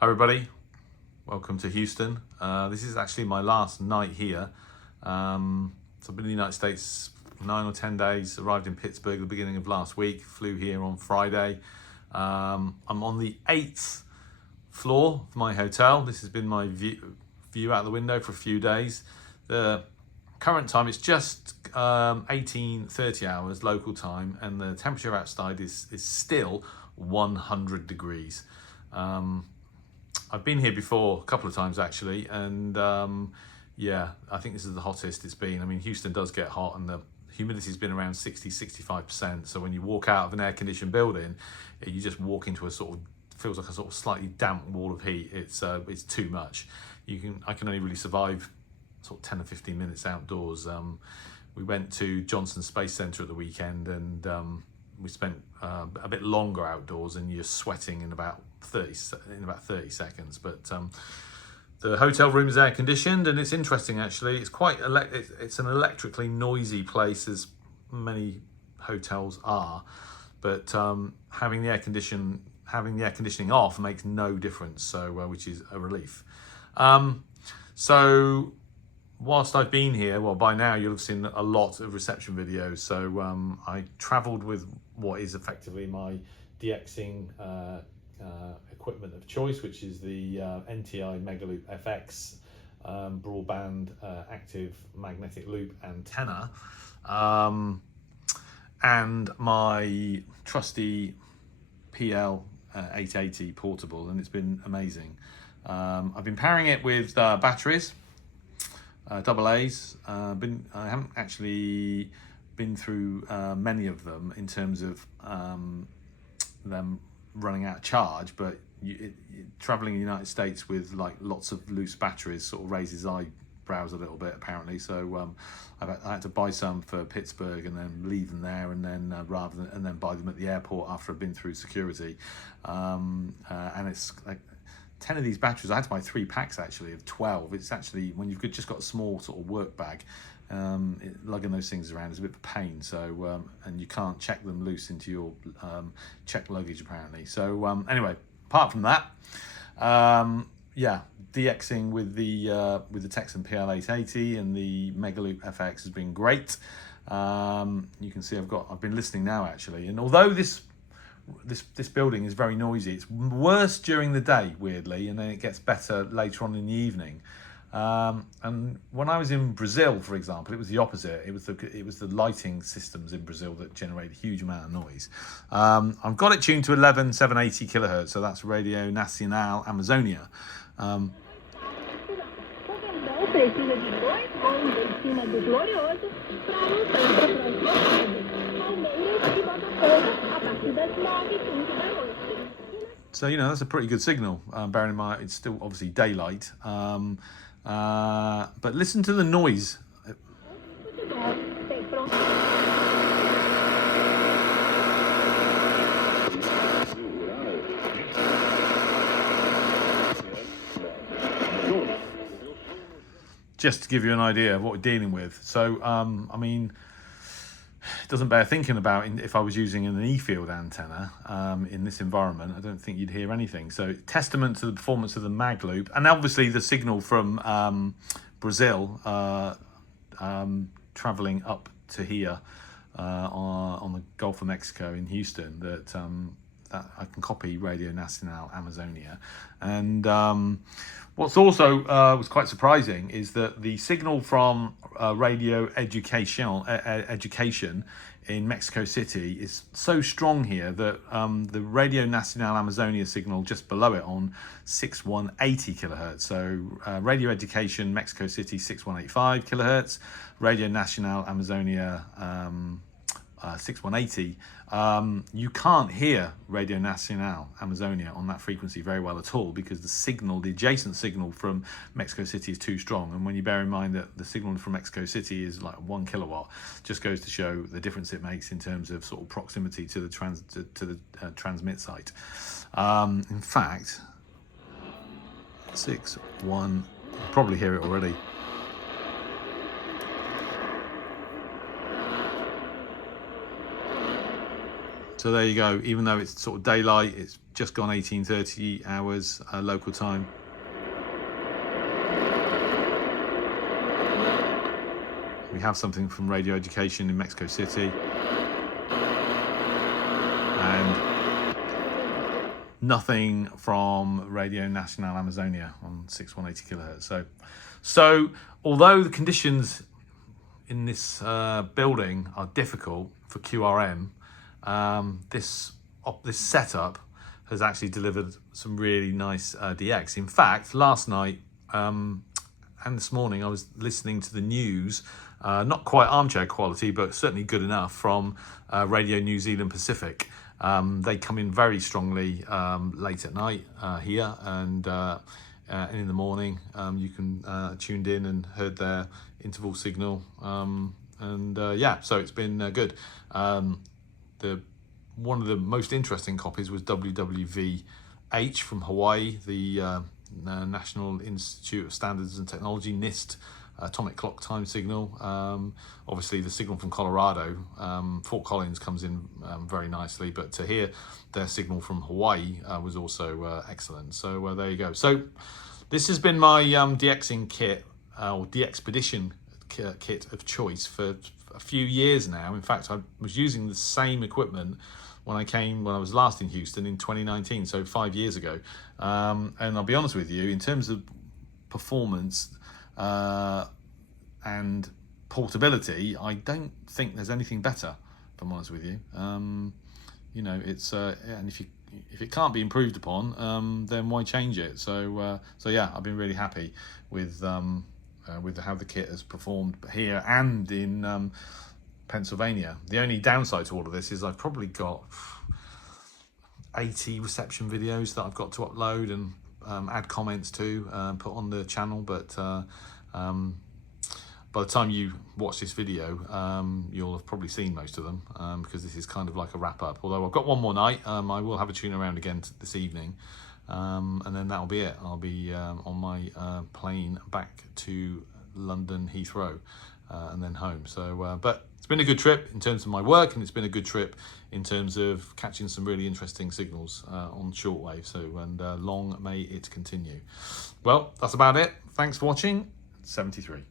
Hi everybody, welcome to Houston. This is actually my last night here. So I've been in the United States 9 or 10 days, arrived in Pittsburgh at the beginning of last week, flew here on Friday. I'm on the 8th floor of my hotel. This has been my view out the window for a few days. The current time is just 18:30 hours local time, and the temperature outside is still 100 degrees. I've been here before a couple of times actually, and yeah, I think this is the hottest it's been. I mean, Houston does get hot and the humidity's been around 60-65%. So when you walk out of an air-conditioned building, you just walk into a sort of, feels like a sort of slightly damp wall of heat. It's too much. I can only really survive sort of 10 or 15 minutes outdoors. We went to Johnson Space Center at the weekend, and we spent a bit longer outdoors, and you're sweating in about 30 seconds. But the hotel room is air conditioned, and it's interesting actually. It's quite it's an electrically noisy place, as many hotels are, but having the air conditioning off makes no difference. So which is a relief. So whilst I've been here, well, by now you'll have seen a lot of reception videos. So I travelled with what is effectively my DXing equipment of choice, which is the NTI MegaLoop FX broadband active magnetic loop antenna, and my trusty PL-880 portable, and it's been amazing. I've been powering it with batteries. AA's. I haven't actually been through many of them in terms of them running out of charge, but traveling in the United States with like lots of loose batteries sort of raises eyebrows a little bit apparently. So I had to buy some for Pittsburgh and then leave them there, and then and then buy them at the airport after I've been through security. And it's like 10 of these batteries. I had to buy 3 packs actually of 12. It's actually, when you've just got a small sort of work bag, lugging those things around is a bit of a pain. So and you can't check them loose into your checked luggage apparently. So anyway, apart from that, yeah, DXing with the Tecsun PL-880 and the MegaLoop FX has been great. You can see I've been listening now actually, and although this building is very noisy, it's worse during the day weirdly, and then it gets better later on in the evening. And when I was in Brazil, for example, it was the opposite. It was the lighting systems in Brazil that generate a huge amount of noise. I've got it tuned to 11,780 kilohertz, so that's Radio Nacional Amazonia. So, you know, that's a pretty good signal, bearing in mind it's still obviously daylight. But listen to the noise. Just to give you an idea of what we're dealing with. So, I mean, it doesn't bear thinking about if I was using an E-field antenna in this environment. I don't think you'd hear anything. So testament to the performance of the MagLoop, and obviously the signal from Brazil traveling up to here on the Gulf of Mexico in Houston, that I can copy Radio Nacional Amazonia. And what's also was quite surprising is that the signal from Radio Education in Mexico City is so strong here that the Radio Nacional Amazonia signal just below it on 6180 kilohertz. So Radio Education Mexico City 6185 kilohertz, Radio Nacional Amazonia 6180. You can't hear Radio Nacional Amazonia on that frequency very well at all, because the adjacent signal from Mexico City is too strong. And when you bear in mind that the signal from Mexico City is like 1 kilowatt, just goes to show the difference it makes in terms of sort of proximity to the transmit site. In fact, 6-1, probably hear it already. So there you go. Even though it's sort of daylight, it's just gone 18:30 hours local time. We have something from Radio Education in Mexico City, and nothing from Radio Nacional Amazonia on 6180 kilohertz. So although the conditions in this building are difficult for QRM, this setup has actually delivered some really nice DX. In fact, last night and this morning I was listening to the news, not quite armchair quality, but certainly good enough, from Radio New Zealand Pacific. They come in very strongly late at night here, and in the morning you can tuned in and heard their interval signal, yeah, so it's been good. One of the most interesting copies was WWVH from Hawaii, the National Institute of Standards and Technology, NIST, atomic clock time signal. Obviously the signal from Colorado, Fort Collins, comes in very nicely, but to hear their signal from Hawaii was also excellent. So there you go. So this has been my DXing kit, or DXpedition kit of choice for a few years now. In fact, I was using the same equipment when I was last in Houston in 2019, so 5 years ago. And I'll be honest with you, in terms of performance and portability, I don't think there's anything better, if I'm honest with you. You know, it's and if it can't be improved upon, then why change it? So yeah, I've been really happy with how the kit has performed here and in Pennsylvania. The only downside to all of this is I've probably got 80 reception videos that I've got to upload and add comments to, put on the channel, but by the time you watch this video, you'll have probably seen most of them, because this is kind of like a wrap up. Although I've got one more night, I will have a tune around again this evening, and then that'll be it. I'll be on my plane back to London Heathrow, and then home. So but it's been a good trip in terms of my work, and it's been a good trip in terms of catching some really interesting signals on shortwave. So, and long may it continue. Well, that's about it. Thanks for watching. 73.